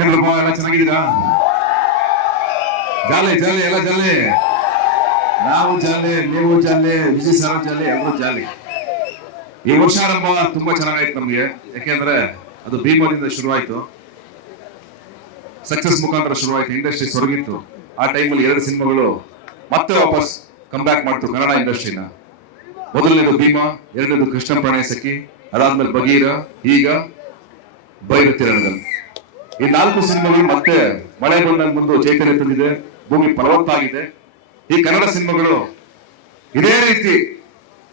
ಏನ್ರಪ್ಪ ಎಲ್ಲ ಚೆನ್ನಾಗಿದ್ದೀರಾ? ಜಾಲೆ ಜಾಲೆ, ಎಲ್ಲ ಜಾಲೆ. ನಾವು ಜಾಲೆ, ನೀವು ಜಾಲೆ, ವಿಜಯ್ ಸರ್ ಜಾಲೆ, ಎಲ್ಲರೂ ಜಾಲಿ. ಈ ವರ್ಷಾರಂಭ ತುಂಬಾ ಚೆನ್ನಾಗಾಯ್ತು ನಮ್ಗೆ. ಯಾಕೆಂದ್ರೆ ಅದು ಭೀಮದಿಂದ ಶುರುವಾಯ್ತು. ಸಕ್ಸಸ್ ಮುಖಾಂತರ ಶುರುವಾಯ್ತು ಇಂಡಸ್ಟ್ರಿ ಸೊರಗಿತ್ತು. ಆ ಟೈಮಲ್ಲಿ ಎರಡು ಸಿನಿಮಾಗಳು ಮತ್ತೆ ವಾಪಸ್ ಕಮ್ ಬ್ಯಾಕ್ ಮಾಡ್ತು ಕನ್ನಡ ಇಂಡಸ್ಟ್ರಿನ ಮೊದಲನೇದು ಭೀಮಾ, ಎರಡನೇದು ಕೃಷ್ಣ ಸಖಿ, ಅದಾದ್ಮೇಲೆ ಬಗೀರ ಈಗ ಬೈರತಿರಣಗಲ್ ಈ ನಾಲ್ಕು ಸಿನಿಮಾಗಳು ಮತ್ತೆ ಮಳೆ ಬಂದ ಮುಂದೆ ಚೈತನ್ಯ ತಂದಿದೆ, ಭೂಮಿ ಫಲವತ್ತಾಗಿದೆ. ಈ ಕನ್ನಡ ಸಿನಿಮಾಗಳು ಇದೇ ರೀತಿ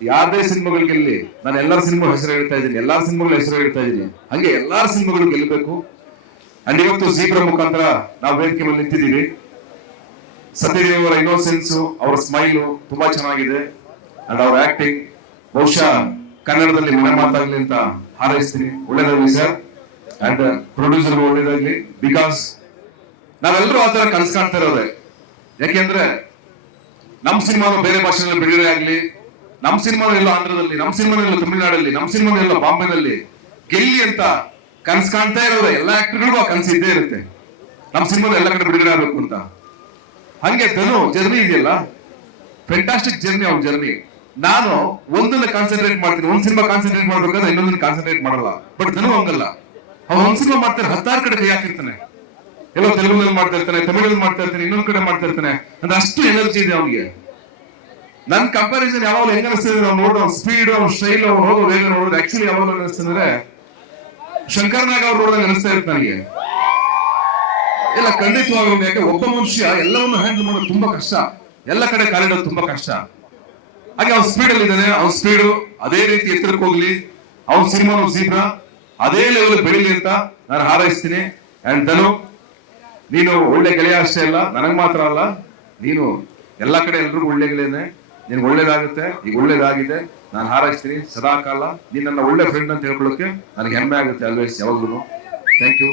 ಯಾವುದೇ ಸಿನಿಮಾಗಳು ಗೆಲ್ಲಿ, ನಾನು ಎಲ್ಲರ ಸಿನಿಮಾ ಹೆಸರು ಹೇಳ್ತಾ ಇದ್ದೀನಿ, ಎಲ್ಲಾರ ಸಿನಿಮಾಗಳ ಹೆಸರು ಹೇಳ್ತಾ ಇದ್ದೀನಿ. ಹಂಗೆ ಎಲ್ಲಾರ ಸಿನಿಮಾಗಳು ಗೆಲ್ಲಬೇಕು. ಅಂಡ್ ಇವತ್ತು ಜೀಬ್ರ ಮುಖಾಂತರ ನಾವು ವೇದಿಕೆ ಮೇಲೆ ನಿಂತಿದ್ದೀವಿ. ಸತ್ಯದೇವ್ ಅವರ ಇನ್ನೋಸೆನ್ಸ್ ಅವರ ಸ್ಮೈಲು ತುಂಬಾ ಚೆನ್ನಾಗಿದೆ. ಅಂಡ್ ಅವರ ಆಕ್ಟಿಂಗ್ ಬಹುಶಃ ಕನ್ನಡದಲ್ಲಿ ಮನೆ ಮಾತಾಗ್ಲಿ ಅಂತ ಹಾರೈಸ್ತೀನಿ. ಒಳ್ಳೆದಾಗಲಿ ಸರ್ ಅಂಡ್ ಪ್ರೊಡ್ಯೂಸರ್ ಒಳ್ಳೇದಾಗ್ಲಿ ಬಿಕಾಸ್ ನಾವೆಲ್ಲರೂ ಆ ತರ ಕನಸು ಕಾಣ್ತಾ ಇರೋದೆ. ಯಾಕೆಂದ್ರೆ ನಮ್ಮ ಸಿನಿಮಾ ಬೇರೆ ಭಾಷೆನಲ್ಲಿ ಬಿಡುಗಡೆ ಆಗ್ಲಿ ನಮ್ಮ ಸಿನಿಮಾ ಎಲ್ಲ ಆಂಧ್ರದಲ್ಲಿ ನಮ್ಮ ಸಿನಿಮಾ ಎಲ್ಲ ತಮಿಳುನಾಡಲ್ಲಿ ನಮ್ಮ ಸಿನಿಮಾ ಎಲ್ಲ ಬಾಂಬೆನಲ್ಲಿ ಗೆಲ್ಲಿ ಅಂತ ಕನಸು ಕಾಣ್ತಾ ಇರೋರೆ ಎಲ್ಲ ಆಕ್ಟರ್ಗಳಿಗೂ ಆ ಕನಸು ಇದ್ದೇ ಇರುತ್ತೆ. ನಮ್ಮ ಸಿನಿಮಾ ಎಲ್ಲ ಕಡೆ ಬಿಡುಗಡೆ ಆಗ್ಬೇಕು ಅಂತ. ಹಂಗೆ ಧನು, ಜರ್ನಿ ಇದೆಯಲ್ಲ? ಫೆಂಟಾಸ್ಟಿಕ್ ಜರ್ನಿ ಅವ್ನ ಜರ್ನಿ. ನಾನು ಒಂದನ್ನ ಕಾನ್ಸಂಟ್ರೇಟ್ ಮಾಡ್ತೀನಿ. ಒಂದ್ ಸಿನಿಮಾ ಕಾನ್ಸಂಟ್ರೇಟ್ ಮಾಡ್ಬೇಕಾದ್ರೆ ಇನ್ನೊಂದನ್ನ ಕಾನ್ಸಂಟ್ರೇಟ್ ಮಾಡಲ್ಲ. ಬಟ್ ಧನು ಹಂಗಲ್ಲ. ಅವ್ನು ಅನ್ಸಿಕೆ ಸಿನಿಮಾ ಮಾಡ್ತಾರೆ ಹತ್ತಾರು ಕಡೆ ಕೈ ಹಾಕಿರ್ತಾನೆ. ಎಲ್ಲೋ ತೆಲುಗುನಲ್ಲಿ ಮಾಡ್ತಾ ಇರ್ತಾನೆ, ತಮಿಳಲ್ಲಿ ಮಾಡ್ತಾ ಇರ್ತಾನೆ, ಇನ್ನೊಂದ್ ಕಡೆ ಮಾಡ್ತಾ ಇರ್ತಾನೆ. ಅಂದ್ರೆ ಅಷ್ಟು ಎನರ್ಜಿ ಇದೆ ಅವನಿಗೆ. ನನ್ ಕಂಪಾರಿಸನ್ ಯಾವಾಗ ಹೆಂಗ ಅನಿಸ್ತದೆ ನಾವು ನೋಡೋ ಸ್ಪೀಡ್ ಅವ್ನ ಸ್ಟೈಲ್ ಅವ್ನು ಹೋಗೋ ವೇಗ ನೋಡೋದು ಆಕ್ಚುಲಿ ಯಾವಾಗ ಅನಿಸ್ತಂದ್ರೆ ಶಂಕರ್ ನಾಗ್ ಅವ್ರು ನೋಡಿದಾಗ ಅನಿಸ್ತಾ ಇರ್ತಾನೆ ನನಗೆ. ಇಲ್ಲ, ಖಂಡಿತವಾಗ್ಲೂ ಯಾಕೆ ಒಬ್ಬ ಮನುಷ್ಯ ಎಲ್ಲವನ್ನು ಹ್ಯಾಂಡಲ್ ಮಾಡೋದು ತುಂಬಾ ಕಷ್ಟ. ಎಲ್ಲ ಕಡೆ ಕಾಲಿಡೋದು ತುಂಬಾ ಕಷ್ಟ. ಹಾಗೆ ಅವ್ನ ಸ್ಪೀಡ್ ಅಲ್ಲಿ ಇದ್ದಾನೆ ಅವ್ನ ಸ್ಪೀಡು ಅದೇ ರೀತಿ ಎತ್ತರಕ್ಕೆ ಹೋಗ್ಲಿ. ಅವ್ನ ಸಿನಿಮಾನು ಜೀಬ್ರಾ ಅದೇ ಲೆವೆಲ್ ಬೆಳಿಲಿ ಅಂತ ನಾನು ಹಾರೈಸ್ತೀನಿ. ಅಂಡ್ ಧನು ನೀನು ಒಳ್ಳೆ ಗೆಳೆಯ ಅಷ್ಟೇ ಅಲ್ಲ, ನನಗೆ ಮಾತ್ರ ಅಲ್ಲ, ನೀನು ಎಲ್ಲ ಕಡೆ ಎಲ್ರಿಗೂ ಒಳ್ಳೆ ಗೆಳೆಯನೆ, ನಿನ್ಗೆ ಒಳ್ಳೇದಾಗುತ್ತೆ, ಈಗ ಒಳ್ಳೇದಾಗಿದೆ, ನಾನು ಹಾರೈಸ್ತೀನಿ. ಸದಾ ಕಾಲ ನೀನು ನನ್ನ ಒಳ್ಳೆ ಫ್ರೆಂಡ್ ಅಂತ ಹೇಳ್ಕೊಳ್ಳೋಕೆ ನನಗೆ ಹೆಮ್ಮೆ ಆಗುತ್ತೆ ಆಲ್ವೇಸ್ ಯಾವಾಗ್ಲೂ. Thank you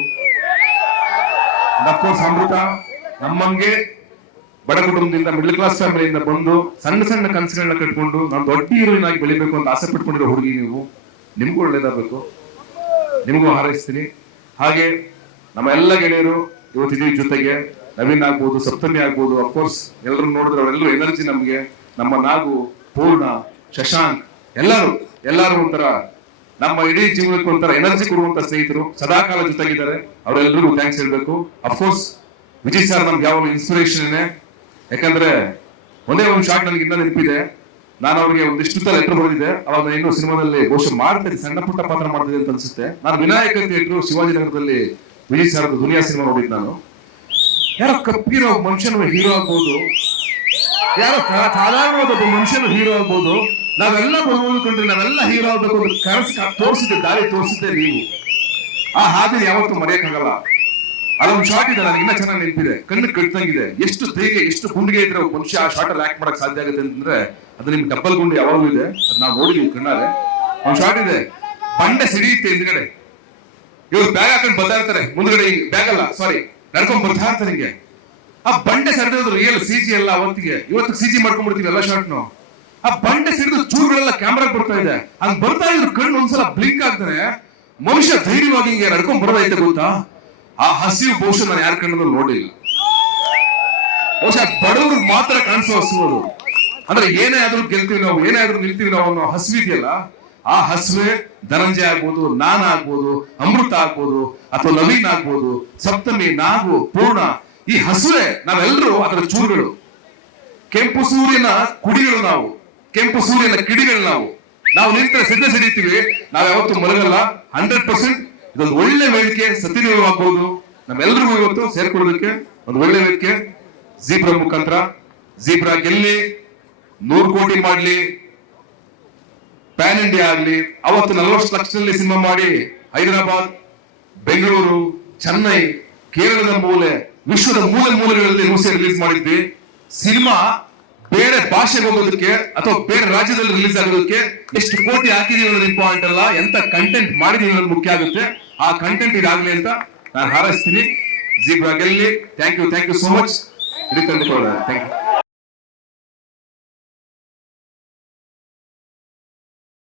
of course Amrita, ನಮ್ಮಂಗೆ ಬಡ ಕುಟುಂಬದಿಂದ ಮಿಡಲ್ ಕ್ಲಾಸ್ ಫ್ಯಾಮಿಲಿಯಿಂದ ಬಂದು ಸಣ್ಣ ಸಣ್ಣ ಕನಸುಗಳನ್ನ ಕಟ್ಕೊಂಡು, ನಾನು ದೊಡ್ಡ ಹೀರೋಯಿನ್ ಆಗಿ ಬೆಳಿಬೇಕು ಅಂತ ಆಸೆ ಪಟ್ಕೊಂಡಿರೋ ಹುಡುಗಿ ನೀವು. ನಿಮಗೂ ಒಳ್ಳೇದಾಗಬೇಕು. ನಿಮಗೂ ಹಾರೈಸ್ತೀನಿ. ಹಾಗೆ ನಮ್ಮ ಎಲ್ಲ ಗೆಳೆಯರು ಇವತ್ತಿದ್ದೀವಿ ಜೊತೆಗೆ ನವೀನ್ ಆಗ್ಬೋದು, ಸಪ್ತಮಿ ಆಗ್ಬೋದು ಅಫ್ಕೋರ್ಸ್ ಎಲ್ಲರೂ ನೋಡಿದ್ರೆ ಅವರೆಲ್ಲರೂ ಎನರ್ಜಿ ನಮಗೆ, ನಮ್ಮ ನಾಗು, ಪೂರ್ಣ, ಶಶಾಂಕ್, ಎಲ್ಲರೂ ಎಲ್ಲರೂ ಒಂಥರ ನಮ್ಮ ಇಡೀ ಜೀವನಕ್ಕೆ ಒಂಥರ ಎನರ್ಜಿ ಕೊಡುವಂತ ಸ್ನೇಹಿತರು, ಸದಾಕಾಲ ಜೊತೆಗಿದ್ದಾರೆ. ಅವರೆಲ್ಲರಿಗೂ ಥ್ಯಾಂಕ್ಸ್ ಹೇಳ್ಬೇಕು. ಅಫ್ಕೋರ್ಸ್ ವಿಜಯ್ ಸರ್ ನಮ್ಗೆ ಯಾವಾಗಲೂ ಇನ್ಸ್ಪಿರೇಷನ್ ಯಾಕಂದ್ರೆ ಒಂದೇ ಒಂದು ಶಾಟ್ ನನಗೆ ಇನ್ನೂ ನೆನಪಿದೆ. ನಾನು ಅವ್ರಿಗೆ ಒಂದಿಷ್ಟು ಲೆಟರ್ ಬರೆದಿದೆ ಅವಾಗ ಇನ್ನೂ ಸಿನಿಮಾದಲ್ಲಿ ಬಹುಶಃ ಮಾಡ್ತೀನಿ ಸಣ್ಣ ಪುಟ್ಟ ಪಾತ್ರ ಮಾಡ್ತಿದ್ದೆ ಅಂತ ಅನ್ಸುತ್ತೆ. ನಾನು ವಿನಾಯಕ ಹೆಗ್ನೂರ್ ಶಿವಾಜಿ ನಗರದಲ್ಲಿ ವಿಜಯ್ ಸರ್ ದುನಿಯಾ ಸಿನಿಮಾ ನೋಡಿದ್ದು ನಾನು. ಯಾರೋ ಕಪ್ಪಿರೋ ಮನುಷ್ಯನ ಹೀರೋ ಆಗ್ಬೋದು. ಯಾರೋ ಸಾಧಾರಣವಾದ ಒಬ್ಬ ಮನುಷ್ಯನ ಹೀರೋ ಆಗ್ಬೋದು. ನಾವೆಲ್ಲ ಬರ್ಬೋದು ಕಂಡ್ರೆ ನಾವೆಲ್ಲ ಹೀರೋ ಆಗ್ಬೇಕು ಅಂತ ಕನಸು ತೋರಿಸಿದ್ದೆ, ದಾರಿ ತೋರಿಸಿದ್ದೆ ನೀವು. ಆ ಹಾದಿ ಯಾವತ್ತೂ ಮರೆಯಕ್ಕಾಗಲ್ಲ. ಅದೊಂದು ಶಾಟ್ ಇದೆ ನನಗೆ ಇನ್ನ ಚೆನ್ನಾಗಿ ನೆನಪಿದೆ. ಕಣ್ಣು ಕಟ್ಟಿದಂಗಿದೆ ಎಷ್ಟು ಧೈರ್ಯ ಎಷ್ಟು ಗುಂಡಿಗೆ ಇದ್ರೆ ಮನುಷ್ಯ ಆ ಶಾಟ್ ಅಲ್ಲಿ ಆಕ್ಟ್ ಮಾಡಕ್ ಸಾಧ್ಯ ಆಗುತ್ತೆ ಅಂತಂದ್ರೆ ಅದು ನಿಮ್ ಗುಂಡು ಯಾವಾಗಲೂ ಇದೆ. ಅದ್ ನಾವು ನೋಡಿದೀವಿ ಕಣ್ಣಾರೆ. ಒಂದು ಶಾಟ್ ಇದೆ. ಬಂಡೆ ಸಿಡಿಯುತ್ತೆ ಹಿಂದ್ಗಡೆ. ಇವ್ರು ಬ್ಯಾಗ್ ಹಾಕೊಂಡು ಬರ್ತಾ ಇರ್ತಾರೆ. ಮುಂದ್ಗಡೆ ಬ್ಯಾಗ್ ಅಲ್ಲ ಸಾರಿ ನಡ್ಕೊಂಡ್ ಬರ್ತಾ ಇರ್ತಾರೆ ಹಿಂಗೆ. ಆ ಬಂಡೆ ಸರಿದ್ರು ರಿಯಲ್ ಸಿ ಜಿ ಎಲ್ಲ ಅವತ್ತಿಗೆ. ಇವತ್ತು ಸಿ ಜಿ ಮಾಡ್ಕೊಂಡ್ಬಿಡ್ತೀವಿ ಎಲ್ಲ ಶಾರ್ಟ್ನು ಆ ಬಂಡೆ ಸಿಡಿದು ಚೂರುಗಳೆಲ್ಲ ಕ್ಯಾಮ್ರಾ ಬರ್ತಾ ಇದೆ. ಹಂಗ್ ಬರ್ತಾ ಇದ್ರು ಕಣ್ಣು ಒಂದ್ಸಲ ಬ್ಲಿಂಕ್ ಆಗ್ತಾನೆ ಮನುಷ್ಯ ಧೈರ್ಯವಾಗಿ ಹಿಂಗೆ ನಡ್ಕೊಂಡ್ ಬರೋದೈತೆ ಗೊತ್ತಾ? ಆ ಹಸಿವು ಬಹುಶಃ ನಾನು ಯಾರ ಕಣ್ಣಲ್ಲೂ ನೋಡಿಲ್ಲ ಬಹುಶಃ ಬಡವ್ರಿಗೆ ಮಾತ್ರ ಕಾಣಿಸೋ ಹಸಿವು ಅದು ಅಂದ್ರೆ ಏನೇ ಆದ್ರೂ ಗೆಲ್ತೀವಿ ನಾವು, ಏನೇ ಆದ್ರೂ ನಿಲ್ತೀವಿ ನಾವು ಅನ್ನೋ ಹಸಿವು ಇದೆಯಲ್ಲ ಆ ಹಸುವೆ ಧನಂಜಯ ಆಗ್ಬೋದು ನಾನ್ ಆಗ್ಬೋದು, ಅಮೃತ ಆಗ್ಬೋದು, ಅಥವಾ ನವೀನ್ ಆಗ್ಬೋದು, ಸಪ್ತಮಿ, ನಾಗು, ಪೂರ್ಣ, ಈ ಹಸುವೆ ನಾವೆಲ್ಲರೂ ಅದರ ಚೂರುಗಳು. ಕೆಂಪು ಸೂರ್ಯನ ಕುಡಿಗಳು ನಾವು, ಕೆಂಪು ಸೂರ್ಯನ ಕಿಡಿಗಳು ನಾವು. ನಾವು ನಿಂತ ಸಿದ್ಧ ಸಿಡಿತೀವಿ ನಾವು ಯಾವತ್ತು ಮಲಗಲ್ಲ ಹಂಡ್ರೆಡ್ ಪರ್ಸೆಂಟ್ ಇದೊಂದು ಒಳ್ಳೆ ವೇದಿಕೆ ಸತ್ಯದೇವ ಆಗ್ಬೋದು ನಮ್ಮೆಲ್ಲರಿಗೂ ಇವತ್ತು ಸೇರ್ಕೊಳ್ಳೋದಕ್ಕೆ ಒಂದು ಒಳ್ಳೆ ವೇದಿಕೆ ಜೀಬ್ರಾ ಮುಖಾಂತರ. ಜೀಬ್ರಾ ಗೆಲ್ಲಿ ನೂರು ಕೋಟಿ ಮಾಡ್ಲಿ, ಪ್ಯಾನ್ ಇಂಡಿಯಾ ಆಗಲಿ, ಅವತ್ತು ನಲವತ್ತು ಲಕ್ಷದಲ್ಲಿ ಸಿನಿಮಾ ಮಾಡಿ ಹೈದರಾಬಾದ್, ಬೆಂಗಳೂರು, ಚೆನ್ನೈ, ಕೇರಳದ ಮೂಲೆ, ವಿಶ್ವದ ಮೂಲೆ ಮೂಲೆಗಳಲ್ಲಿ ನ್ಯೂಸ್ ರಿಲೀಸ್ ಮಾಡಿದ್ವಿ. ಸಿನಿಮಾ ಬೇರೆ ಭಾಷೆಗೆ ಹೋಗೋದಕ್ಕೆ ಅಥವಾ ಬೇರೆ ರಾಜ್ಯದಲ್ಲಿ ರಿಲೀಸ್ ಆಗೋದಕ್ಕೆ ಎಷ್ಟು ಕೋಟಿ ಹಾಕಿದೀವಿ ಅನ್ನೋದು ಇಂಪಾರ್ಟೆಂಟ್ ಅಲ್ಲ, ಎಂತ ಕಂಟೆಂಟ್ ಮಾಡಿದೀವಿ ಅನ್ನೋದು ಮುಖ್ಯ ಆಗುತ್ತೆ. ಆ ಕಂಟೆಂಟ್ ಇದಾಗ್ಲಿ ಅಂತ ನಾನು ಹಾರೈಸ್ತೀನಿ. Zebra ಗೆಲ್ಲಿ thank you thank you so much ಇಡೀ ತಂದುಕೊಳ್ಳೋಣ ಥ್ಯಾಂಕ್ ಯು